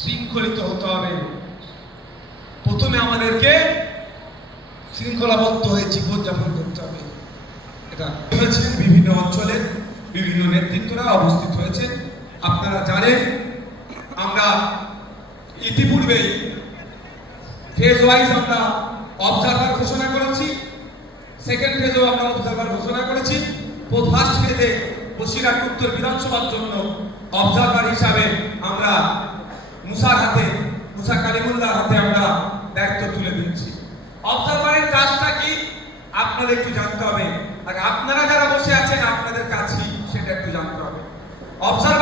শৃঙ্খলিত হতে হবে। প্রথমে আমাদেরকে শৃঙ্খলাবদ্ধ হয়ে জীবনযাপন করতে হবে। এটা হয়েছেন বিভিন্ন অঞ্চলে বিভিন্ন নেতৃত্বরা অবস্থিত হয়েছে। আপনারা জানেন, আমরা ইতিপূর্বেই ফেজ ওয়াইজ আমরা অবজারভার ঘোষণা করেছি সেকেন্ড ফেজেও আমরা অবজারভার ঘোষণা করেছি। ফার্স্ট ফেজে বসিরহাট উত্তর বিধানসভার জন্য অবজারভার হিসাবে আমরা মুসার হাতে, মুসা কালিমুল্লার হাতে আমরা দায়িত্ব তুলে দিয়েছি। অবজারভারের কাজটা কি? আপনাদের একটু জানতে হবে। আর আপনারা যারা বসে আছেন, আপনাদের কাছেই সেটা একটু জানতে হবে। অবজারভার